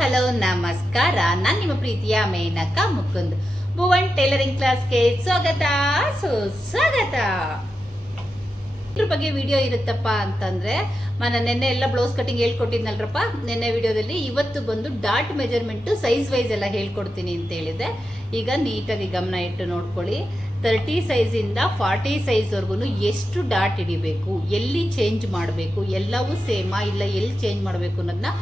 Hello, ನಮಸ್ಕಾರ. ನಾನು ನಿಮ್ಮ ಪ್ರೀತಿಯ ಮೇನಕ ಮುಕುಂದ್. ಭುವನ್ ಟೈಲರಿಂಗ್ ಕ್ಲಾಸ್ಗೆ ಸ್ವಾಗತ. ಸುಸ್ವಾಗತ. ಇದ್ರ ಬಗ್ಗೆ ವಿಡಿಯೋ ಇರುತ್ತಪ್ಪ ಅಂತಂದ್ರೆ, ಮನ ನಿನ್ನೆ ಎಲ್ಲ ಬ್ಲೌಸ್ ಕಟಿಂಗ್ ಹೇಳ್ಕೊಟ್ಟಿದ್ನಲ್ರಪ್ಪ. ನಿನ್ನೆ ವಿಡಿಯೋದಲ್ಲಿ ಇವತ್ತು ಬಂದು ಡಾಟ್ ಮೆಜರ್ಮೆಂಟ್, ಸೈಜ್ ವೈಸ್ ಎಲ್ಲ ಹೇಳ್ಕೊಡ್ತೀನಿ ಅಂತ ಹೇಳಿದೆ. ಈಗ ನೀಟಾಗಿ ಗಮನ ಇಟ್ಟು ನೋಡ್ಕೊಳ್ಳಿ. ತರ್ಟಿ ಸೈಜಿಂದ ಫಾರ್ಟಿ ಸೈಜ್ವರೆಗೂ ಎಷ್ಟು ಡಾಟ್ ಹಿಡಿಬೇಕು, ಎಲ್ಲಿ ಚೇಂಜ್ ಮಾಡಬೇಕು, ಎಲ್ಲವೂ ಸೇಮಾ ಇಲ್ಲ ಎಲ್ಲಿ ಚೇಂಜ್ ಮಾಡಬೇಕು ಅನ್ನೋದನ್ನ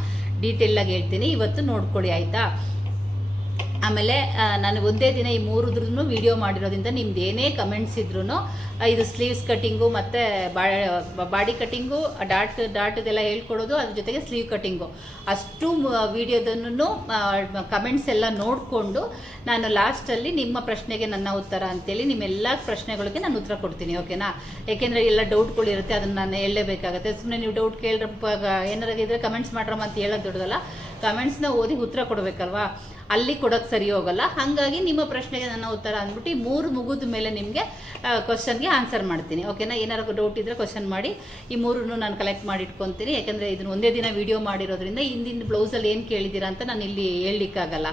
ಡೀಟೇಲಾಗಿ ಹೇಳ್ತೀನಿ. ಇವತ್ತು ನೋಡ್ಕೊಳ್ಳಿ ಆಯಿತಾ? ಆಮೇಲೆ ನಾನು ಒಂದೇ ದಿನ ಈ ಮೂರುದ್ರೂ ವಿಡಿಯೋ ಮಾಡಿರೋದ್ರಿಂದ ನಿಮ್ದು ಏನೇ ಕಮೆಂಟ್ಸ್ ಇದ್ರೂ ಇದು ಸ್ಲೀವ್ಸ್ ಕಟ್ಟಿಂಗು ಮತ್ತು ಬಾಡಿ ಕಟ್ಟಿಂಗು ಡಾಟ್ ಡಾಟ್ದೆಲ್ಲ ಹೇಳ್ಕೊಡೋದು, ಅದ್ರ ಜೊತೆಗೆ ಸ್ಲೀವ್ ಕಟ್ಟಿಂಗು ಅಷ್ಟು ವಿಡಿಯೋದನ್ನು ಕಮೆಂಟ್ಸ್ ಎಲ್ಲ ನೋಡಿಕೊಂಡು ನಾನು ಲಾಸ್ಟಲ್ಲಿ ನಿಮ್ಮ ಪ್ರಶ್ನೆಗೆ ನನ್ನ ಉತ್ತರ ಅಂತೇಳಿ ನಿಮ್ಮೆಲ್ಲ ಪ್ರಶ್ನೆಗಳಿಗೆ ನಾನು ಉತ್ತರ ಕೊಡ್ತೀನಿ ಓಕೆನಾ ಯಾಕೆಂದರೆ ಎಲ್ಲ ಡೌಟ್ಗಳಿರುತ್ತೆ ಅದನ್ನು ನಾನು ಹೇಳಲೇಬೇಕಾಗುತ್ತೆ. ಸುಮ್ಮನೆ ನೀವು ಡೌಟ್ ಕೇಳಿದ್ರೆ ಏನಾರ ಕಮೆಂಟ್ಸ್ ಮಾಡ್ರಮ್ಮ ಅಂತ ಹೇಳೋದು ದೊಡ್ಡದಲ್ಲ ಕಮೆಂಟ್ಸ್ನ ಓದಿ ಉತ್ತರ ಕೊಡಬೇಕಲ್ವಾ? ಅಲ್ಲಿ ಕೊಡೋಕ್ಕೆ ಸರಿ ಹೋಗಲ್ಲ. ಹಾಗಾಗಿ ನಿಮ್ಮ ಪ್ರಶ್ನೆಗೆ ನನ್ನ ಉತ್ತರ ಅಂದ್ಬಿಟ್ಟು ಮೂರು ಮುಗಿದ ಮೇಲೆ ನಿಮಗೆ ಕ್ವಶನ್ಗೆ ಆನ್ಸರ್ ಮಾಡ್ತೀನಿ. ಓಕೆನಾ ಏನಾರು ಡೌಟ್ ಇದ್ದರೆ ಕ್ವಶನ್ ಮಾಡಿ. ಈ ಮೂರನ್ನು ನಾನು ಕಲೆಕ್ಟ್ ಮಾಡಿ ಇಟ್ಕೊತೀನಿ. ಯಾಕಂದರೆ ಇದನ್ನು ಒಂದೇ ದಿನ ವಿಡಿಯೋ ಮಾಡಿರೋದ್ರಿಂದ ಹಿಂದಿನ ಬ್ಲೌಸಲ್ಲಿ ಏನು ಕೇಳಿದ್ದೀರಾ ಅಂತ ನಾನು ಇಲ್ಲಿ ಹೇಳಲಿಕ್ಕಾಗಲ್ಲ.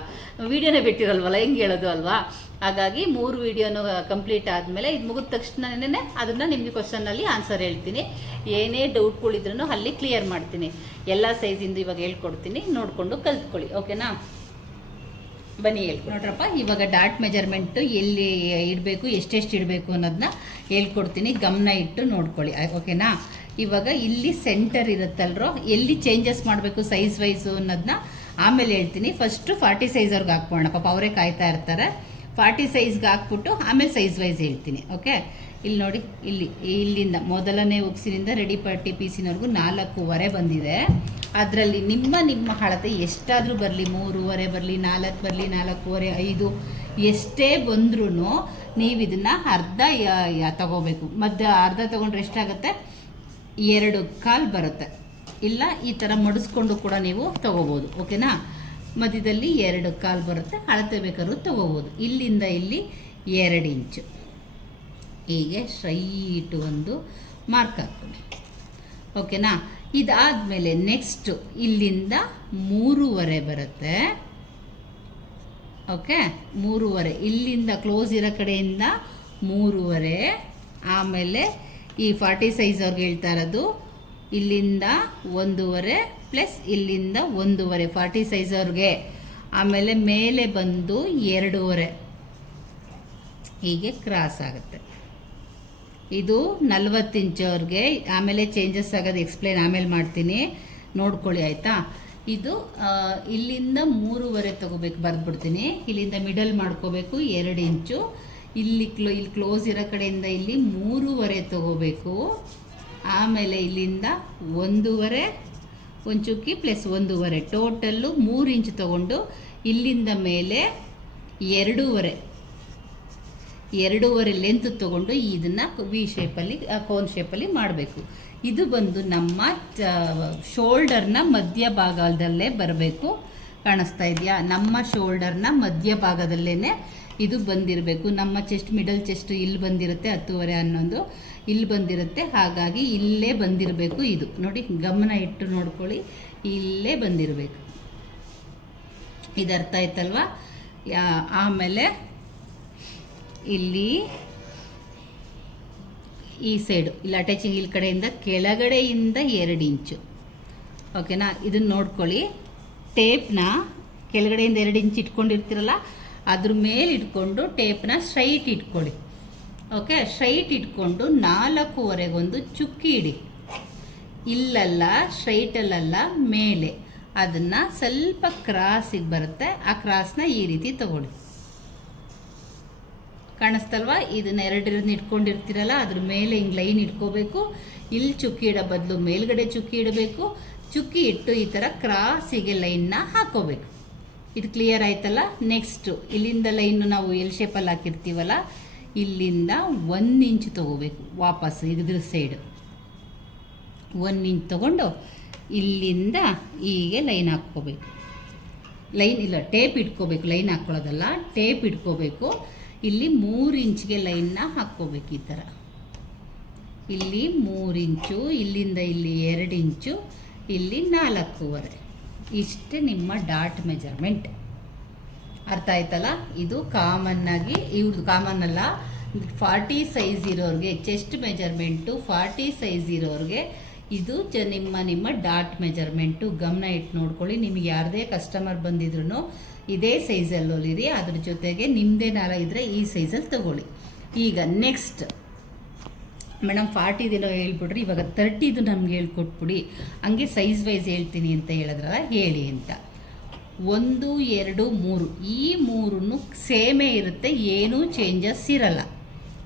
ವಿಡಿಯೋನೇ ಬಿಟ್ಟಿರಲ್ವಲ್ಲ? ಹೆಂಗೆ ಹೇಳೋದು ಅಲ್ವಾ? ಹಾಗಾಗಿ ಮೂರು ವಿಡಿಯೋನು ಕಂಪ್ಲೀಟ್ ಆದಮೇಲೆ ಇದು ಮುಗಿದ ತಕ್ಷಣನೇ ಅದನ್ನು ನಿಮಗೆ ಕ್ವಶನಲ್ಲಿ ಆನ್ಸರ್ ಹೇಳ್ತೀನಿ. ಏನೇ ಡೌಟ್ಗಳಿದ್ರೂ ಅಲ್ಲಿ ಕ್ಲಿಯರ್ ಮಾಡ್ತೀನಿ. ಎಲ್ಲ ಸೈಜಿಂದ ಇವಾಗ ಹೇಳ್ಕೊಡ್ತೀನಿ. ನೋಡಿಕೊಂಡು ಕಲ್ತ್ಕೊಳ್ಳಿ. ಓಕೆನಾ ಬನ್ನಿ ಹೇಳ್ಕೊಡಿ. ನೋಡ್ರಪ್ಪ, ಇವಾಗ ಡಾಟ್ ಮೆಜರ್ಮೆಂಟು ಎಲ್ಲಿ ಇಡಬೇಕು, ಎಷ್ಟೆಷ್ಟು ಇಡಬೇಕು ಅನ್ನೋದನ್ನ ಹೇಳ್ಕೊಡ್ತೀನಿ. ಗಮನ ಇಟ್ಟು ನೋಡ್ಕೊಳ್ಳಿ ಓಕೆನಾ? ಇವಾಗ ಇಲ್ಲಿ ಸೆಂಟರ್ ಇರುತ್ತಲ್ರೋ, ಎಲ್ಲಿ ಚೇಂಜಸ್ ಮಾಡಬೇಕು ಸೈಜ್ ವೈಸು ಅನ್ನೋದನ್ನ ಆಮೇಲೆ ಹೇಳ್ತೀನಿ. ಫಸ್ಟು ಫಾರ್ಟಿ ಸೈಜ್ವ್ರಿಗೆ ಹಾಕ್ಬೋಣ ಪಾಪ ಅವರೇ ಕಾಯ್ತಾ ಇರ್ತಾರೆ. ಫಾರ್ಟಿ ಸೈಜ್ಗೆ ಹಾಕ್ಬಿಟ್ಟು ಆಮೇಲೆ ಸೈಜ್ ವೈಸ್ ಹೇಳ್ತೀನಿ ಓಕೆ ಇಲ್ಲಿ ನೋಡಿ, ಇಲ್ಲಿ, ಇಲ್ಲಿಂದ, ಮೊದಲನೇ ಉಕ್ಸಿನಿಂದ ರೆಡಿ ಪಟ್ಟಿ ಪೀಸಿನವರೆಗೂ ನಾಲ್ಕೂವರೆ ಬಂದಿದೆ. ಅದರಲ್ಲಿ ನಿಮ್ಮ ನಿಮ್ಮ ಅಳತೆ ಎಷ್ಟಾದರೂ ಬರಲಿ, ಮೂರುವರೆ ಬರಲಿ, ನಾಲ್ಕು ಬರಲಿ, ನಾಲ್ಕೂವರೆ, ಐದು, ಎಷ್ಟೇ ಬಂದ್ರೂ ನೀವು ಇದನ್ನು ಅರ್ಧ ತಗೋಬೇಕು. ಮಧ್ಯ ಅರ್ಧ ತೊಗೊಂಡ್ರೆ ಎಷ್ಟಾಗುತ್ತೆ? ಎರಡು ಕಾಲು ಬರುತ್ತೆ. ಇಲ್ಲ, ಈ ಥರ ಮಡಿಸ್ಕೊಂಡು ಕೂಡ ನೀವು ತೊಗೋಬೋದು. ಓಕೆನಾ? ಮಧ್ಯದಲ್ಲಿ ಎರಡು ಕಾಲು ಬರುತ್ತೆ, ಅಳತೆ ಬೇಕಾದ್ರೂ ತೊಗೋಬೋದು. ಇಲ್ಲಿಂದ ಇಲ್ಲಿ ಎರಡು ಇಂಚು. ಹೀಗೆ ಸ್ಟ್ರೈಟ್ ಒಂದು ಮಾರ್ಕ್ ಹಾಕ್ಕೊಳ್ಳಿ ಓಕೆನಾ? ಇದಾದಮೇಲೆ ನೆಕ್ಸ್ಟು ಇಲ್ಲಿಂದ ಮೂರುವರೆ ಬರುತ್ತೆ. ಓಕೆ? ಮೂರುವರೆ. ಇಲ್ಲಿಂದ ಕ್ಲೋಸ್ ಇರೋ ಕಡೆಯಿಂದ ಮೂರುವರೆ. ಆಮೇಲೆ ಈ ಫಾರ್ಟಿ ಸೈಜ್ ಅವ್ರಿಗೆ ಹೇಳ್ತಾ ಇರೋದು, ಇಲ್ಲಿಂದ ಒಂದೂವರೆ ಪ್ಲಸ್ ಇಲ್ಲಿಂದ ಒಂದೂವರೆ ಫಾರ್ಟಿ ಸೈಜ್ ಅವ್ರಿಗೆ. ಆಮೇಲೆ ಮೇಲೆ ಬಂದು ಎರಡೂವರೆ. ಹೀಗೆ ಕ್ರಾಸ್ ಆಗುತ್ತೆ. ಇದು ನಲ್ವತ್ತು ಇಂಚವ್ರಿಗೆ ಆಮೇಲೆ ಚೇಂಜಸ್ ಆಗೋದು ಎಕ್ಸ್ಪ್ಲೇನ್ ಆಮೇಲೆ ಮಾಡ್ತೀನಿ. ನೋಡ್ಕೊಳ್ಳಿ ಆಯಿತಾ? ಇದು ಇಲ್ಲಿಂದ ಮೂರುವರೆ ತಗೋಬೇಕು, ಬರೆದ್ಬಿಡ್ತೀನಿ. ಇಲ್ಲಿಂದ ಮಿಡಲ್ ಮಾಡ್ಕೋಬೇಕು, ಎರಡು ಇಂಚು. ಇಲ್ಲಿ ಕ್ಲೋ ಇಲ್ಲಿ ಕ್ಲೋಸ್ ಇರೋ ಕಡೆಯಿಂದ ಇಲ್ಲಿ ಮೂರುವರೆ ತಗೋಬೇಕು. ಆಮೇಲೆ ಇಲ್ಲಿಂದ ಒಂದೂವರೆ, ಒಂದು ಚುಕ್ಕಿ ಪ್ಲಸ್ ಒಂದೂವರೆ. ಟೋಟಲ್ಲು ಮೂರು ಇಂಚು ತಗೊಂಡು ಇಲ್ಲಿಂದ ಮೇಲೆ ಎರಡೂವರೆ. ಎರಡೂವರೆ ಲೆಂತ್ ತೊಗೊಂಡು ಇದನ್ನ ವಿ ಶೇಪಲ್ಲಿ ಕೋನ್ ಶೇಪಲ್ಲಿ ಮಾಡಬೇಕು. ಇದು ಬಂದು ನಮ್ಮ ಶೋಲ್ಡರ್ನ ಮಧ್ಯ ಭಾಗದಲ್ಲೇ ಬರಬೇಕು. ಕಾಣಿಸ್ತಾ ಇದೆಯಾ? ನಮ್ಮ ಶೋಲ್ಡರ್ನ ಮಧ್ಯ ಭಾಗದಲ್ಲೇ ಇದು ಬಂದಿರಬೇಕು. ನಮ್ಮ ಚೆಸ್ಟ್ ಮಿಡಲ್ ಚೆಸ್ಟ್ ಇಲ್ಲಿ ಬಂದಿರುತ್ತೆ ಹತ್ತುವರೆ ಹನ್ನೊಂದು ಇಲ್ಲಿ ಬಂದಿರುತ್ತೆ. ಹಾಗಾಗಿ ಇಲ್ಲೇ ಬಂದಿರಬೇಕು ಇದು. ನೋಡಿ, ಗಮನ ಇಟ್ಟು ನೋಡ್ಕೊಳ್ಳಿ. ಇಲ್ಲೇ ಬಂದಿರಬೇಕು. ಇದು ಅರ್ಥ ಆಯ್ತಲ್ವಾ? ಆಮೇಲೆ ಇಲ್ಲಿ ಈ ಸೈಡು ಇಲ್ಲಿ ಅಟ್ಯಾಚಿಂಗ್ ಇಲ್ಲಿ ಕಡೆಯಿಂದ ಕೆಳಗಡೆಯಿಂದ ಎರಡು ಇಂಚು ಓಕೆನಾ ಇದನ್ನು ನೋಡ್ಕೊಳ್ಳಿ. ಟೇಪ್ನ ಕೆಳಗಡೆಯಿಂದ ಎರಡು ಇಂಚ್ ಇಟ್ಕೊಂಡಿರ್ತೀರಲ್ಲ, ಅದ್ರ ಮೇಲೆ ಇಟ್ಕೊಂಡು ಟೇಪ್ನ ಸ್ಟ್ರೈಟ್ ಇಟ್ಕೊಳ್ಳಿ. ಓಕೆ ಸ್ಟ್ರೈಟ್ ಇಟ್ಕೊಂಡು ನಾಲ್ಕೂವರೆಗೊಂದು ಚುಕ್ಕಿ ಇಡಿ. ಇಲ್ಲಲ್ಲ ಸ್ಟ್ರೈಟಲ್ಲಲ್ಲ ಮೇಲೆ. ಅದನ್ನು ಸ್ವಲ್ಪ ಕ್ರಾಸಿಗೆ ಬರುತ್ತೆ. ಆ ಕ್ರಾಸ್ನ ಈ ರೀತಿ ತಗೊಳ್ಳಿ. ಕಾಣಿಸ್ತಲ್ವಾ? ಇದನ್ನ ಎರಡರನ್ನ ಇಟ್ಕೊಂಡಿರ್ತೀರಲ್ಲ, ಅದ್ರ ಮೇಲೆ ಹಿಂಗೆ ಲೈನ್ ಇಟ್ಕೋಬೇಕು. ಇಲ್ಲಿ ಚುಕ್ಕಿ ಇಡೋ ಬದಲು ಮೇಲ್ಗಡೆ ಚುಕ್ಕಿ ಇಡಬೇಕು. ಚುಕ್ಕಿ ಇಟ್ಟು ಈ ಥರ ಕ್ರಾಸಿಗೆ ಲೈನ್ನ ಹಾಕೋಬೇಕು. ಇದು ಕ್ಲಿಯರ್ ಆಯ್ತಲ್ಲ? ನೆಕ್ಸ್ಟು ಇಲ್ಲಿಂದ ಲೈನು ನಾವು ಎಲ್ ಶೇಪಲ್ಲಿ ಹಾಕಿರ್ತೀವಲ್ಲ, ಇಲ್ಲಿಂದ ಒಂದು ಇಂಚ್ ತಗೋಬೇಕು ವಾಪಸ್ ಇದ್ರ ಸೈಡು ಒಂದು ಇಂಚ್ ತಗೊಂಡು ಇಲ್ಲಿಂದ ಹೀಗೆ ಲೈನ್ ಹಾಕ್ಕೋಬೇಕು. ಲೈನ್ ಇಲ್ಲ, ಟೇಪ್ ಇಟ್ಕೋಬೇಕು, ಲೈನ್ ಹಾಕ್ಕೊಳ್ಳೋದಲ್ಲ ಟೇಪ್ ಇಟ್ಕೋಬೇಕು. ಇಲ್ಲಿ ಮೂರು ಇಂಚ್ಗೆ ಲೈನ್ನ ಹಾಕ್ಕೋಬೇಕು ಈ ಥರ ಇಲ್ಲಿ ಮೂರು ಇಂಚು, ಇಲ್ಲಿಂದ ಇಲ್ಲಿ ಎರಡು ಇಂಚು, ಇಲ್ಲಿ ನಾಲ್ಕೂವರೆ. ಇಷ್ಟೇ ನಿಮ್ಮ ಡಾಟ್ ಮೆಜರ್ಮೆಂಟ್. ಅರ್ಥ ಆಯ್ತಲ್ಲ? ಇದು ಕಾಮನ್ನಾಗಿ ಇವ್ರದ್ದು ಕಾಮನ್ ಅಲ್ಲ. ಫಾರ್ಟಿ ಸೈಜ್ ಇರೋರಿಗೆ ಚೆಸ್ಟ್ ಮೆಜರ್ಮೆಂಟು ಫಾರ್ಟಿ ಸೈಜ್ ಇರೋರಿಗೆ ಇದು ಜ ನಿಮ್ಮ ನಿಮ್ಮ ಡಾಟ್ ಮೆಜರ್ಮೆಂಟು. ಗಮನ ಇಟ್ಟು ನೋಡ್ಕೊಳ್ಳಿ. ನಿಮಗೆ ಯಾರದೇ ಕಸ್ಟಮರ್ ಬಂದಿದ್ರು ಇದೇ ಸೈಜಲ್ಲಿ ಹೊಲಿರಿ ಅದ್ರ ಜೊತೆಗೆ ನಿಮ್ಮದೇ ನಾರ ಇದ್ದರೆ ಈ ಸೈಜಲ್ಲಿ ತಗೊಳ್ಳಿ. ಈಗ ನೆಕ್ಸ್ಟ್. ಮೇಡಮ್ ಫಾರ್ಟಿದಿನೋ ಹೇಳ್ಬಿಡ್ರಿ. ಇವಾಗ ತರ್ಟಿದು ನಮ್ಗೆ ಹೇಳ್ಕೊಟ್ಬಿಡಿ. ಹಂಗೆ ಸೈಜ್ ವೈಸ್ ಹೇಳ್ತೀನಿ ಅಂತ ಹೇಳಿದ್ರಲ್ಲ, ಹೇಳಿ ಅಂತ. ಒಂದು, ಎರಡು, ಮೂರು. ಈ ಮೂರೂ ಸೇಮೇ ಇರುತ್ತೆ. ಏನೂ ಚೇಂಜಸ್ ಇರಲ್ಲ.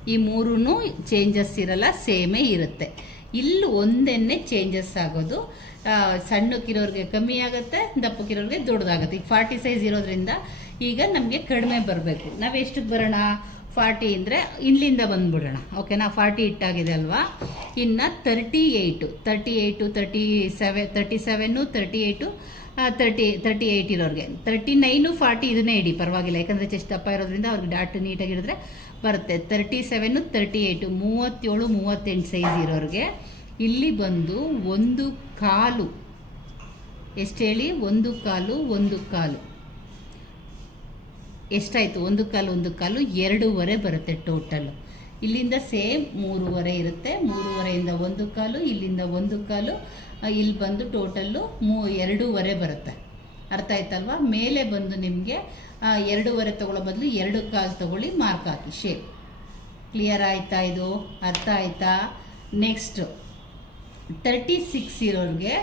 ಈ ಮೂರೂ ಚೇಂಜಸ್ ಇರಲ್ಲ, ಸೇಮೇ ಇರುತ್ತೆ. ಇಲ್ಲಿ ಒಂದೇನೇ ಚೇಂಜಸ್ ಆಗೋದು. ಸಣ್ಣಕ್ಕಿರೋರಿಗೆ ಕಮ್ಮಿ ಆಗುತ್ತೆ, ದಪ್ಪಕ್ಕಿರೋರಿಗೆ ದೊಡ್ಡದಾಗುತ್ತೆ. ಈಗ ಫಾರ್ಟಿ ಸೈಜ್ ಇರೋದ್ರಿಂದ ಈಗ ನಮಗೆ ಕಡಿಮೆ ಬರಬೇಕು. ನಾವು ಎಷ್ಟಕ್ಕೆ ಬರೋಣ? ಫಾರ್ಟಿ ಅಂದರೆ ಇಲ್ಲಿಂದ ಬಂದುಬಿಡೋಣ. ಓಕೆನಾ? ಫಾರ್ಟಿ ಇಟ್ಟಾಗಿದೆ ಅಲ್ವಾ? ಇನ್ನು thirty eight thirty eight thirty seven thirty seven thirty eight thirty thirty eight ಇರೋರಿಗೆ. ತರ್ಟಿ ನೈನು ಫಾರ್ಟಿ ಇದನ್ನೇ ಇಡಿ. ಪರವಾಗಿಲ್ಲ. ಯಾಕಂದರೆ ಚೆಸ್ಟ್ ದಪ್ಪ ಇರೋದ್ರಿಂದ ಅವ್ರಿಗೆ ಡಾಟ್ ನೀಟಾಗಿರಿದ್ರೆ ಬರುತ್ತೆ. ತರ್ಟಿ ಸೆವೆನು ತರ್ಟಿ ಏಯ್ಟು ಮೂವತ್ತೇಳು, ಮೂವತ್ತೆಂಟು ಸೈಜ್ ಇರೋರಿಗೆ ಇಲ್ಲಿ ಬಂದು ಒಂದು ಕಾಲು. ಎಷ್ಟು ಹೇಳಿ? ಒಂದು ಕಾಲು ಒಂದು ಕಾಲು. ಎಷ್ಟಾಯಿತು? ಒಂದು ಕಾಲು ಒಂದು ಕಾಲು, ಎರಡೂವರೆ ಬರುತ್ತೆ ಟೋಟಲು ಇಲ್ಲಿಂದ ಸೇಮ್ ಮೂರುವರೆ ಇರುತ್ತೆ. ಮೂರುವರೆಯಿಂದ ಒಂದು ಕಾಲು, ಇಲ್ಲಿಂದ ಒಂದು ಕಾಲು ಇಲ್ಲಿ ಬಂದು ಟೋಟಲ್ಲು ಮೂ, ಎರಡೂವರೆ ಬರುತ್ತೆ. ಅರ್ಥ ಆಯ್ತಲ್ವಾ? ಮೇಲೆ ಬಂದು ನಿಮಗೆ ಎರಡೂವರೆ ತಗೊಳ್ಳೋ ಬದಲು ಎರಡು ಕಾಲು ತಗೊಳ್ಳಿ ಮಾರ್ಕ್ ಹಾಕಿ. ಶೇಪ್ ಕ್ಲಿಯರ್ ಆಯಿತಾ ಇದು? ಅರ್ಥ ಆಯಿತಾ? ನೆಕ್ಸ್ಟು ತರ್ಟಿ ಸಿಕ್ಸ್ ಇರೋರಿಗೆ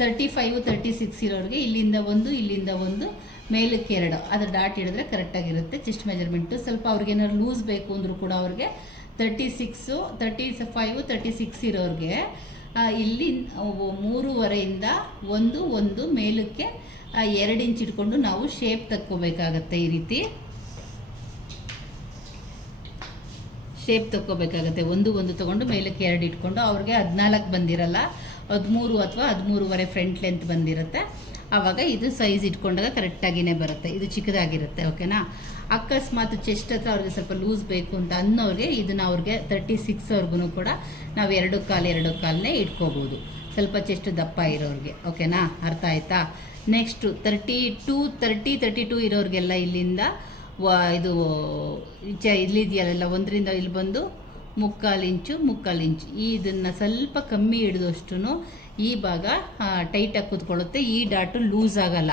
ತರ್ಟಿ ಫೈವ್ ತರ್ಟಿ ಸಿಕ್ಸ್ ಇರೋರಿಗೆ ಇಲ್ಲಿಂದ ಒಂದು ಇಲ್ಲಿಂದ ಒಂದು, ಮೇಲಕ್ಕೆ ಎರಡು. ಅದು ಡಾಟ್ ಹಿಡಿದ್ರೆ ಕರೆಕ್ಟಾಗಿರುತ್ತೆ ಚೆಸ್ಟ್ ಮೆಜರ್ಮೆಂಟು ಸ್ವಲ್ಪ ಅವ್ರಿಗೆ ಏನಾದ್ರು ಲೂಸ್ ಬೇಕು ಅಂದರೂ ಕೂಡ ಅವ್ರಿಗೆ thirty six thirty five thirty six ಇರೋರಿಗೆ ಇಲ್ಲಿ ಮೂರುವರೆಯಿಂದ ಒಂದು ಒಂದು ಮೇಲಕ್ಕೆ ಆ, ಎರಡು ಇಂಚ್ ಇಟ್ಕೊಂಡು ನಾವು ಶೇಪ್ ತಕ್ಕೋಬೇಕಾಗತ್ತೆ ಈ ರೀತಿ. ಶೇಪ್ ತಕ್ಕೋಬೇಕಾಗತ್ತೆ. ಒಂದು ಒಂದು ತೊಗೊಂಡು ಮೇಲಕ್ಕೆ ಎರಡು ಇಟ್ಕೊಂಡು ಅವ್ರಿಗೆ ಹದಿನಾಲ್ಕು ಬಂದಿರಲ್ಲ ಹದಿಮೂರು ಅಥವಾ ಹದಿಮೂರುವರೆ ಫ್ರಂಟ್ ಲೆಂತ್ ಬಂದಿರುತ್ತೆ. ಆವಾಗ ಇದು ಸೈಜ್ ಇಟ್ಕೊಂಡಾಗ ಕರೆಕ್ಟಾಗಿನೇ ಬರುತ್ತೆ. ಇದು ಚಿಕ್ಕದಾಗಿರುತ್ತೆ ಓಕೆನಾ ಅಕಸ್ಮಾತ್ ಚೆಸ್ಟ್ ಹತ್ರ ಅವ್ರಿಗೆ ಸ್ವಲ್ಪ ಲೂಸ್ ಬೇಕು ಅಂತ ಅನ್ನೋರಿಗೆ ಇದನ್ನ ಅವ್ರಿಗೆ ತರ್ಟಿ ಸಿಕ್ಸ್ವರೆಗೂ ಕೂಡ ನಾವು ಎರಡು ಕಾಲು ಎರಡು ಕಾಲನ್ನೇ ಇಟ್ಕೋಬೋದು. ಸ್ವಲ್ಪ ಚೆಸ್ಟ್ ದಪ್ಪ ಇರೋರಿಗೆ, ಓಕೆನಾ? ಅರ್ಥ ಆಯ್ತಾ? Next thirty two thirty thirty two ಇರೋರಿಗೆಲ್ಲ ಇಲ್ಲಿಂದ ವ, ಇದು, ಚ, ಇಲ್ಲಿದೆಯಲ್ಲ, ಒಂದರಿಂದ ಇಲ್ಲಿ ಬಂದು ಮುಕ್ಕಾಲು ಇಂಚು ಮುಕ್ಕಾಲು ಇಂಚು. ಈ ಇದನ್ನು ಸ್ವಲ್ಪ ಕಮ್ಮಿ ಹಿಡಿದಷ್ಟು ಈ ಭಾಗ ಟೈಟಾಗಿ ಕೂತ್ಕೊಳ್ಳುತ್ತೆ. ಈ ಡಾಟು ಲೂಸ್ ಆಗಲ್ಲ.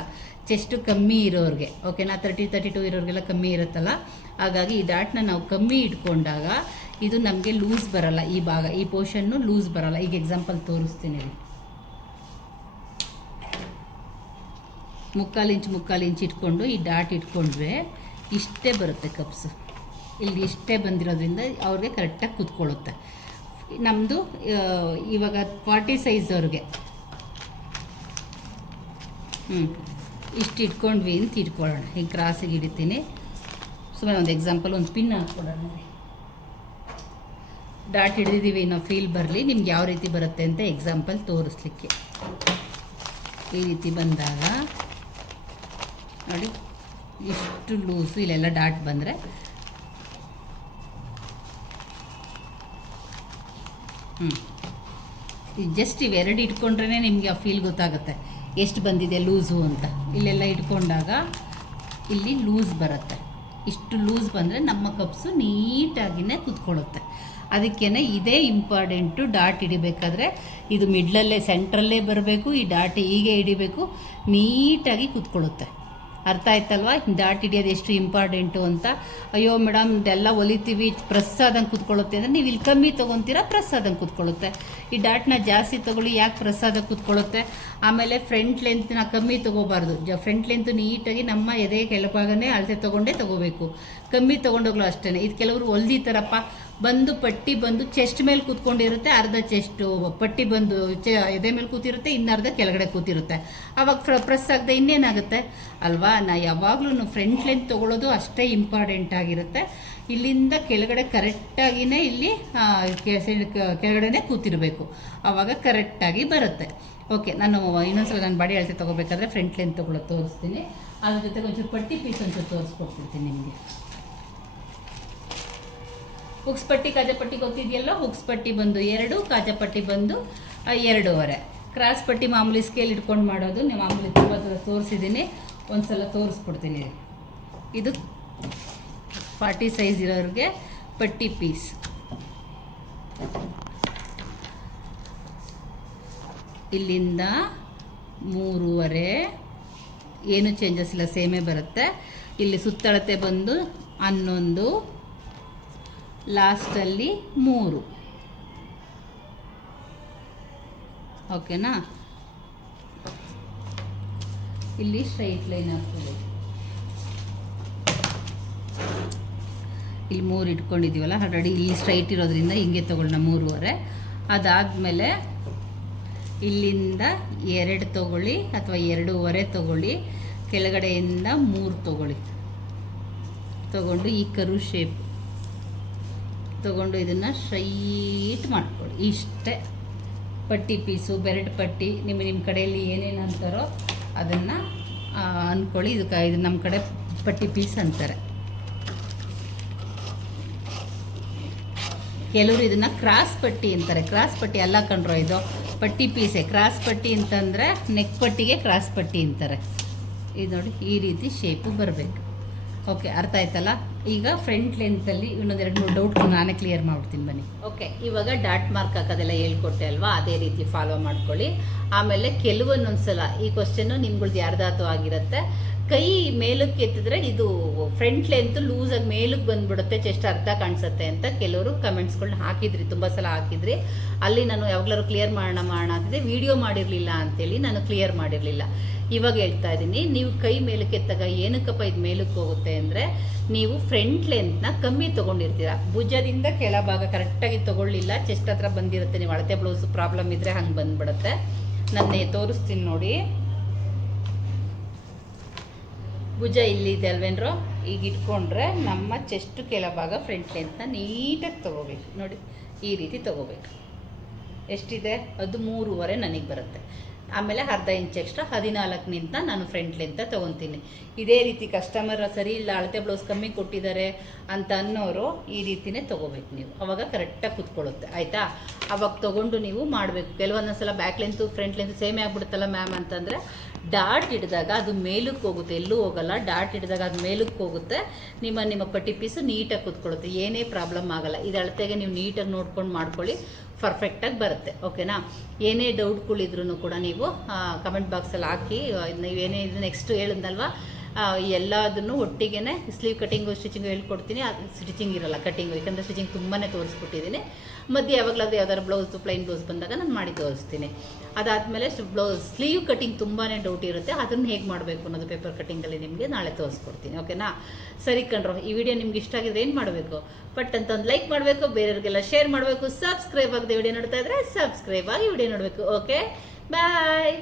ಚೆಸ್ಟ್ ಕಮ್ಮಿ ಇರೋರಿಗೆ, ಓಕೆನಾ? ತರ್ಟಿ ತರ್ಟಿ ಟು ಇರೋರಿಗೆಲ್ಲ ಕಮ್ಮಿ ಇರುತ್ತಲ್ಲ? ಹಾಗಾಗಿ ಈ ಡಾಟ್ನ ನಾವು ಕಮ್ಮಿ ಇಟ್ಕೊಂಡಾಗ ಇದು ನಮಗೆ ಲೂಸ್ ಬರಲ್ಲ ಈ ಭಾಗ, ಈ ಪೋರ್ಷನ್ನು ಲೂಸ್ ಬರಲ್ಲ. ಈಗ ಎಕ್ಸಾಂಪಲ್ ತೋರಿಸ್ತೀನಿ. ಮುಕ್ಕಾಲು ಇಂಚ್ ಮುಕ್ಕಾಲು ಇಂಚ್ ಇಟ್ಕೊಂಡು ಈ ಡಾಟ್ ಇಟ್ಕೊಂಡ್ರೆ ಇಷ್ಟೇ ಬರುತ್ತೆ ಕಪ್ಸ್ ಇಲ್ಲಿ ಇಷ್ಟೇ ಬಂದಿರೋದ್ರಿಂದ ಅವ್ರಿಗೆ ಕರೆಕ್ಟಾಗಿ ಕೂತ್ಕೊಳ್ಳುತ್ತೆ. ನಮ್ಮದು ಇವಾಗ ಫಾರ್ಟಿ ಸೈಜ್ ಅವ್ರಿಗೆ. ಹ್ಞೂ ಇಷ್ಟು ಇಟ್ಕೊಂಡ್ವಿ ಅಂತ ಇಟ್ಕೊಳ್ಳೋಣ. ಈಗ ಕ್ರಾಸಿಗೆ ಹಿಡಿತೀನಿ ಸುಮ್ಮನೆ ಒಂದು ಎಕ್ಸಾಂಪಲ್ ಒಂದು ಪಿನ್ ಹಾಕ್ಕೊಡೋಣ. ಡಾಟ್ ಹಿಡಿದಿದ್ದೀವಿ ನಾವು ಫೀಲ್ ಬರಲಿ, ನಿಮ್ಗೆ ಯಾವ ರೀತಿ ಬರುತ್ತೆ ಅಂತ ಎಕ್ಸಾಂಪಲ್ ತೋರಿಸ್ಲಿಕ್ಕೆ. ಈ ರೀತಿ ಬಂದಾಗ, ನೋಡಿ, ಇಷ್ಟು ಲೂಸು ಇಲ್ಲೆಲ್ಲ ಡಾಟ್ ಬಂದರೆ. ಹ್ಞೂ ಜಸ್ಟ್ ಇವೆರಡು ಇಟ್ಕೊಂಡ್ರೇ ನಿಮಗೆ ಆ ಫೀಲ್ ಗೊತ್ತಾಗುತ್ತೆ. ಎಷ್ಟು ಬಂದಿದೆ ಲೂಸು ಅಂತ. ಇಲ್ಲೆಲ್ಲ ಇಟ್ಕೊಂಡಾಗ ಇಲ್ಲಿ ಲೂಸ್ ಬರುತ್ತೆ. ಇಷ್ಟು ಲೂಸ್ ಬಂದರೆ ನಮ್ಮ ಕಪ್ಸು ನೀಟಾಗಿನೇ ಕುತ್ಕೊಳ್ಳುತ್ತೆ. ಅದಕ್ಕೇ ಇದೇ ಇಂಪಾರ್ಟೆಂಟು ಡಾಟ್ ಹಿಡಿಬೇಕಾದ್ರೆ ಇದು ಮಿಡ್ಲಲ್ಲೇ, ಸೆಂಟ್ರಲ್ಲೇ ಬರಬೇಕು, ಈ ಡಾಟ್ ಹೀಗೆ ಹಿಡಿಬೇಕು, ನೀಟಾಗಿ ಕೂತ್ಕೊಳ್ಳುತ್ತೆ. ಅರ್ಥ ಆಯ್ತಲ್ವಾ? ಡಾಟ್ ಹಿಡಿಯೋದು ಎಷ್ಟು ಇಂಪಾರ್ಟೆಂಟು ಅಂತ. ಅಯ್ಯೋ ಮೇಡಮ್, ಇದೆಲ್ಲ ಹೊಲಿತೀವಿ ಪ್ರೆಸ್ ಆದಂಗೆ ಕೂತ್ಕೊಳ್ಳುತ್ತೆ ಅಂದರೆ ನೀವು ಇಲ್ಲಿ ಕಮ್ಮಿ ತೊಗೊತೀರಾ ಪ್ರೆಸ್ ಆದಂಗೆ ಕೂತ್ಕೊಳ್ಳುತ್ತೆ. ಈ ಡಾಟ್ನ ಜಾಸ್ತಿ ತೊಗೊಳ್ಳಿ, ಯಾಕೆ ಪ್ರೆಸ್ ಆದಾಗ ಕೂತ್ಕೊಳ್ಳುತ್ತೆ? ಆಮೇಲೆ ಫ್ರಂಟ್ ಲೆಂತ್ನ ಕಮ್ಮಿ ತೊಗೋಬಾರ್ದು. ಜ, ಫ್ರಂಟ್ ಲೆಂತ್ ನೀಟಾಗಿ ನಮ್ಮ ಎದೆ ಕೆಳಭಾಗನೇ ಅಳತೆ ತೊಗೊಂಡೇ ತೊಗೋಬೇಕು. ಕಮ್ಮಿ ತೊಗೊಂಡೋಗ್ಲು ಅಷ್ಟೇ ಇದು ಕೆಲವರು ಹೊಲ್ದಿತಾರಪ್ಪ ಬಂದು ಪಟ್ಟಿ ಬಂದು ಚೆಸ್ಟ್ ಮೇಲೆ ಕೂತ್ಕೊಂಡಿರುತ್ತೆ, ಅರ್ಧ ಚೆಸ್ಟು ಪಟ್ಟಿ ಬಂದು ಎದೆ ಮೇಲೆ ಕೂತಿರುತ್ತೆ ಇನ್ನರ್ಧ ಕೆಳಗಡೆ ಕೂತಿರುತ್ತೆ. ಅವಾಗ ಪ್ರೆಸ್ ಆಗದೆ ಇನ್ನೇನಾಗುತ್ತೆ? ಅಲ್ವಾ, ನಾ ಯಾವಾಗಲೂ ಫ್ರಂಟ್ ಲೆಂತ್ ತೊಗೊಳ್ಳೋದು ಅಷ್ಟೇ ಇಂಪಾರ್ಟೆಂಟ್ ಆಗಿರುತ್ತೆ. ಇಲ್ಲಿಂದ ಕೆಳಗಡೆ ಕರೆಕ್ಟಾಗಿಯೇ ಇಲ್ಲಿ ಕೆಳಗಡೆನೇ ಕೂತಿರಬೇಕು. ಆವಾಗ ಕರೆಕ್ಟಾಗಿ ಬರುತ್ತೆ. ಓಕೆ ನಾನು ಇನ್ನೊಂದ್ಸಲ ನಾನು ಬಾಡಿ ಅಳತೆ ತೊಗೋಬೇಕಾದ್ರೆ ಫ್ರಂಟ್ ಲೆಂತ್ ತೊಗೊಳ್ಳೋದು ತೋರಿಸ್ತೀನಿ. ಅದ್ರ ಜೊತೆಗೆ ಒಂಚೂರು ಪಟ್ಟಿ ಪೀಸ್ ಒಂಚೂರು ತೋರಿಸ್ಕೊಡ್ತಿರ್ತೀನಿ ನಿಮಗೆ. ಹುಕ್ಸ್ ಪಟ್ಟಿ ಕಾಜಾಪಟ್ಟಿ ಗೊತ್ತಿದೆಯಲ್ಲ? ಹುಕ್ಸ್ ಪಟ್ಟಿ ಬಂದು ಎರಡು, ಕಾಜಾಪಟ್ಟಿ ಬಂದು ಎರಡೂವರೆ. ಕ್ರಾಸ್ ಪಟ್ಟಿ ಮಾಮೂಲಿ ಸ್ಕೇಲ್ ಇಟ್ಕೊಂಡು ಮಾಡೋದು. ನೀವು ಮಾಮೂಲಿ ತುಂಬ ತೋರಿಸಿದ್ದೀನಿ ಒಂದು ಸಲ ತೋರಿಸ್ಕೊಡ್ತೀನಿ. ಇದು ಫಾರ್ಟಿ ಸೈಜ್ ಇರೋರಿಗೆ ಪಟ್ಟಿ ಪೀಸ್ ಇಲ್ಲಿಂದ ಮೂರುವರೆ. ಏನು ಚೇಂಜಸ್ ಇಲ್ಲ ಸೇಮೇ ಬರುತ್ತೆ. ಇಲ್ಲಿ ಸುತ್ತಳತೆ ಬಂದು ಹನ್ನೊಂದು ಲಾಸ್ಟಲ್ಲಿ ಮೂರು. ಓಕೆನಾ? ಇಲ್ಲಿ ಸ್ಟ್ರೈಟ್ ಲೈನ್ ಹಾಕ್ಬೋದು ಇಲ್ಲಿ ಮೂರು ಇಟ್ಕೊಂಡಿದ್ದೀವಲ್ಲ ಆಲ್ರೆಡಿ ಇಲ್ಲಿ ಸ್ಟ್ರೈಟ್ ಇರೋದ್ರಿಂದ ಹಿಂಗೆ ತೊಗೊಳ್ಳೋಣ ಮೂರುವರೆ. ಅದಾದಮೇಲೆ ಇಲ್ಲಿಂದ ಎರಡು ತೊಗೊಳ್ಳಿ ಅಥವಾ ಎರಡೂವರೆ ತಗೊಳ್ಳಿ, ಕೆಳಗಡೆಯಿಂದ ಮೂರು ತಗೊಳ್ಳಿ. ತಗೊಂಡು ಈ ಕರು ಶೇಪ್ ತಗೊಂಡು ಇದನ್ನು ಸ್ಟ್ರೈಟ್ ಮಾಡ್ಕೊಳ್ಳಿ. ಇಷ್ಟೇ. ಪಟ್ಟಿ ಪೀಸು, ಬೆರಡು ಪಟ್ಟಿ ನಿಮ್ಮ ನಿಮ್ಮ ಕಡೆಯಲ್ಲಿ ಏನೇನು ಅಂತಾರೋ ಅದನ್ನು ಅಂದ್ಕೊಳ್ಳಿ ಇದಕ್ಕೆ, ಇದು ನಮ್ಮ ಕಡೆ ಪಟ್ಟಿ ಪೀಸ್ ಅಂತಾರೆ. ಕೆಲವರು ಇದನ್ನು ಕ್ರಾಸ್ ಪಟ್ಟಿ ಅಂತಾರೆ. ಕ್ರಾಸ್ ಪಟ್ಟಿ ಅಲ್ಲ ಕಂಡ್ರೋ ಇದು? ಪಟ್ಟಿ ಪೀಸೆ. ಕ್ರಾಸ್ ಪಟ್ಟಿ ಅಂತಂದರೆ ನೆಕ್ ಪಟ್ಟಿಗೆ ಕ್ರಾಸ್ ಪಟ್ಟಿ ಅಂತಾರೆ. ಇದು ನೋಡಿ, ಈ ರೀತಿ ಶೇಪು ಬರಬೇಕು. ಓಕೆ ಅರ್ಥ ಆಯ್ತಲ್ಲ? ಈಗ ಫ್ರಂಟ್ ಲೆಂತಲ್ಲಿ ಇನ್ನೊಂದು ಎರಡು ಮೂರು ಡೌಟ್ ನಾನೇ ಕ್ಲಿಯರ್ ಮಾಡ್ಬಿಡ್ತೀನಿ ಬನ್ನಿ. ಓಕೆ ಇವಾಗ ಡಾಟ್ ಮಾರ್ಕ್ ಹಾಕೋದೆಲ್ಲ ಹೇಳ್ಕೊಟ್ಟೆ ಅಲ್ವಾ? ಅದೇ ರೀತಿ ಫಾಲೋ ಮಾಡ್ಕೊಳ್ಳಿ. ಆಮೇಲೆ ಕೆಲವೊಂದೊಂದ್ಸಲ ಈ ಕ್ವಶನ್ನು ನಿಮ್ಗಳ್ದು ಯಾರ್ದಾತು ಆಗಿರುತ್ತೆ. ಕೈ ಮೇಲಕ್ಕೆ ಎತ್ತಿದ್ರೆ ಇದು ಫ್ರಂಟ್ ಲೆಂತ್ ಲೂಸಾಗಿ ಮೇಲಕ್ಕೆ ಬಂದ್ಬಿಡುತ್ತೆ ಚೆಸ್ಟ್ ಅರ್ಧ ಕಾಣಿಸುತ್ತೆ ಅಂತ ಕೆಲವರು ಕಮೆಂಟ್ಸ್ಗಳನ್ನ ಹಾಕಿದ್ರಿ, ತುಂಬ ಸಲ ಹಾಕಿದ್ರಿ. ಅಲ್ಲಿ ನಾನು ಯಾವಾಗಲಾರು ಕ್ಲಿಯರ್ ಮಾಡೋಣ ಮಾಡೋಣ ಅಂತಿದ್ದೆ ವಿಡಿಯೋ ಮಾಡಿರಲಿಲ್ಲ ಅಂತೇಳಿ ನಾನು ಕ್ಲಿಯರ್ ಮಾಡಿರಲಿಲ್ಲ. ಇವಾಗ ಹೇಳ್ತಾ ಇದ್ದೀನಿ, ನೀವು ಕೈ ಮೇಲಕ್ಕೆ ಎತ್ತಾಗ ಏನಕ್ಕಪ್ಪ ಇದು ಮೇಲಕ್ಕೆ ಹೋಗುತ್ತೆ ಅಂದರೆ, ನೀವು ಫ್ರಂಟ್ ಲೆಂತ್ನ ಕಮ್ಮಿ ತೊಗೊಂಡಿರ್ತೀರ. ಭುಜದಿಂದ ಕೆಳಭಾಗ ಕರೆಕ್ಟಾಗಿ ತೊಗೊಳ್ಳಿಲ್ಲ ಚೆಸ್ಟ್ ಹತ್ರ ಬಂದಿರುತ್ತೆ, ನೀವು ಅಳತೆ ಬ್ಲೌಸ್ ಪ್ರಾಬ್ಲಮ್ ಇದ್ದರೆ ಹಂಗೆ ಬಂದ್ಬಿಡುತ್ತೆ. ನನ್ನೇ ತೋರಿಸ್ತೀನಿ ನೋಡಿ. ಭುಜ ಇಲ್ಲಿದೆ ಅಲ್ವೇನ್ರೋ? ಈಗ ಇಟ್ಕೊಂಡ್ರೆ ನಮ್ಮ ಚೆಸ್ಟ್ ಕೆಳಭಾಗ ಫ್ರಂಟ್ ಲೆಂತ್ನ ನೀಟಾಗಿ ತೊಗೋಬೇಕು. ನೋಡಿ, ಈ ರೀತಿ ತೊಗೋಬೇಕು. ಎಷ್ಟಿದೆ? ಅದು ಮೂರುವರೆ ನನಗೆ ಬರುತ್ತೆ. ಆಮೇಲೆ ಅರ್ಧ ಇಂಚ್ ಎಕ್ಸ್ಟ್ರಾ ಹದಿನಾಲ್ಕನಿಂದ ನಾನು ಫ್ರಂಟ್ ಲೆಂತ ತೊಗೊತೀನಿ. ಇದೇ ರೀತಿ ಕಸ್ಟಮರ್ ಸರಿ ಇಲ್ಲ, ಅಳತೆ ಬ್ಲೌಸ್ ಕಮ್ಮಿ ಕೊಟ್ಟಿದ್ದಾರೆ ಅಂತ ಅನ್ನೋರು ಈ ರೀತಿನೇ ತೊಗೋಬೇಕು ನೀವು. ಅವಾಗ ಕರೆಕ್ಟಾಗಿ ಕುತ್ಕೊಳ್ಳುತ್ತೆ. ಆಯಿತಾ? ಅವಾಗ ತೊಗೊಂಡು ನೀವು ಮಾಡಬೇಕು. ಕೆಲವೊಂದೊಂದು ಸಲ ಬ್ಯಾಕ್ ಲೆಂತು ಫ್ರಂಟ್ ಲೆಂತ್ ಸೇಮೇ ಆಗ್ಬಿಡುತ್ತಲ್ಲ ಮ್ಯಾಮ್ ಅಂತಂದರೆ ಡಾಟ್ ಹಿಡಿದಾಗ ಅದು ಮೇಲಕ್ಕೆ ಹೋಗುತ್ತೆ, ಎಲ್ಲೂ ಹೋಗಲ್ಲ. ಡಾಟ್ ಹಿಡಿದಾಗ ಅದು ಮೇಲಕ್ಕೆ ಹೋಗುತ್ತೆ. ನಿಮ್ಮ ನಿಮ್ಮ ಪಟ್ಟಿ ಪೀಸು ನೀಟಾಗಿ ಕೂತ್ಕೊಳ್ಳುತ್ತೆ. ಏನೇ ಪ್ರಾಬ್ಲಮ್ ಆಗಲ್ಲ. ಇದು ಅಳತೆಗೆ ನೀವು ನೀಟಾಗಿ ನೋಡ್ಕೊಂಡು ಮಾಡ್ಕೊಳ್ಳಿ. ಪರ್ಫೆಕ್ಟಾಗಿ ಬರುತ್ತೆ. ಓಕೆನಾ ಏನೇ ಡೌಟ್ಗಳಿದ್ರೂ ಕೂಡ ನೀವು ಕಮೆಂಟ್ ಬಾಕ್ಸಲ್ಲಿ ಹಾಕಿ ನೀವೇನೇ ಇದು ನೆಕ್ಸ್ಟ್ ಹೇಳಿದ್ನಲ್ವಾ? ಎಲ್ಲದನ್ನು ಒಟ್ಟಿಗೆ ಸ್ಲೀವ್ ಕಟಿಂಗು ಸ್ಟಿಚಿಂಗು ಹೇಳ್ಕೊಡ್ತೀನಿ. ಅದು ಸ್ಟಿಚಿಂಗ್ ಇರಲ್ಲ ಕಟಿಂಗು ಯಾಕಂದರೆ ಸ್ಟಿಚಿಂಗ್ ತುಂಬಾ ತೋರಿಸ್ಬಿಟ್ಟಿದ್ದೀನಿ. ಮಧ್ಯೆ ಯಾವಾಗಲಾದ್ರೂ ಯಾವ್ದಾದ್ರು ಬ್ಲೌಸ್ ಪ್ಲೈನ್ ಬ್ಲೌಸ್ ಬಂದಾಗ ನಾನು ಮಾಡಿ ತೋರಿಸ್ತೀನಿ. ಅದಾದಮೇಲೆ ಬ್ಲೌಸ್ ಸ್ಲೀವ್ ಕಟಿಂಗ್ ತುಂಬಾ ಡೌಟ್ ಇರುತ್ತೆ. ಅದನ್ನು ಹೇಗೆ ಮಾಡಬೇಕು ಅನ್ನೋದು ಪೇಪರ್ ಕಟಿಂಗಲ್ಲಿ ನಿಮಗೆ ನಾಳೆ ತೋರಿಸ್ಕೊಡ್ತೀನಿ ಓಕೆನಾ ಸರಿ ಕಣ್ರೋ, ಈ ವಿಡಿಯೋ ನಿಮ್ಗೆ ಇಷ್ಟ ಆಗಿದ್ರೆ ಏನು ಮಾಡಬೇಕು? ಬಟ್ ಅಂತ ಒಂದು ಲೈಕ್ ಮಾಡಬೇಕು, ಬೇರೆಯವ್ರಿಗೆಲ್ಲ ಶೇರ್ ಮಾಡಬೇಕು ಸಬ್ಸ್ಕ್ರೈಬ್ ಆಗದೆ ವಿಡಿಯೋ ನೋಡ್ತಾ ಇದ್ರೆ ಸಬ್ಸ್ಕ್ರೈಬ್ ಆಗಿ ವಿಡಿಯೋ ನೋಡಬೇಕು ಓಕೆ ಬಾಯ್